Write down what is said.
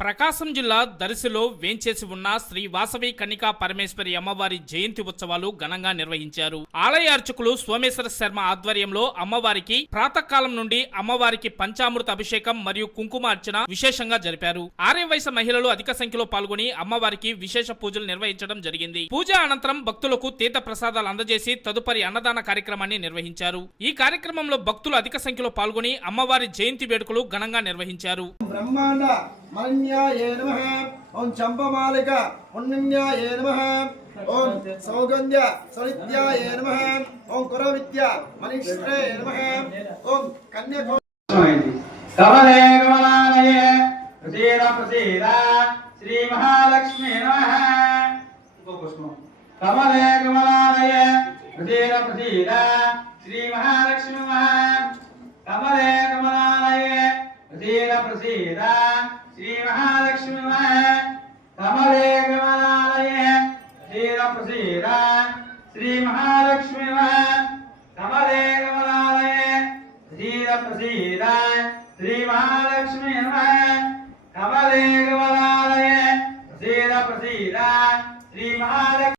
ప్రకాశం జిల్లా దర్శిలో వేంచేసి ఉన్న శ్రీ వాసవి కన్నికా పరమేశ్వరి అమ్మవారి జయంతి ఉత్సవాలు ఘనంగా నిర్వహించారు. ఆలయ అర్చకులు సోమేశ్వర శర్మ ఆధ్వర్యంలో అమ్మవారికి ప్రాతకాలం నుండి అమ్మవారికి పంచామృత అభిషేకం మరియు కుంకుమ అర్చన విశేషంగా జరిపారు. ఆర్యవైశ్య మహిళలు అధిక సంఖ్యలో పాల్గొని అమ్మవారికి విశేష పూజలు నిర్వహించడం జరిగింది. పూజ అనంతరం భక్తులకు తీర్థ ప్రసాదాలు అందజేసి తదుపరి అన్నదాన కార్యక్రమాన్ని నిర్వహించారు. ఈ కార్యక్రమంలో భక్తులు అధిక సంఖ్యలో పాల్గొని అమ్మవారి జయంతి వేడుకలు ఘనంగా నిర్వహించారు. మన్యాయ నమః ఓం చంపమాలిక పుణ్యాయ నమః ఓం సౌగంధ్య సౌనిత్యాయ నమః ఓం కురవిద్య మనిష్ట్రే నమః ఓం కన్యా కమలే కమలాలయే ప్రసీద ప్రసీద శ్రీ మహాలక్ష్మీ నమః. కమలే కమలాలయే ప్రసీద ప్రసీద శ్రీ మహాలక్ష్మీ నమః. కమలే కమలాలయే ప్రసీద ప్రసీద శ్రీ మహాలక్ష్మీ నమః. కమలే కమలాలయే ప్రసీద ప్రసీద శ్రీ మహాలక్ష్మీ నమః. కమలే కమలాలయే ప్రసీద ప్రసీద శ్రీ మహాలక్ష్మీ నమః. కమలే కమలాలయే ప్రసీద ప్రసీద శ్రీ మహాలక్ష్మీ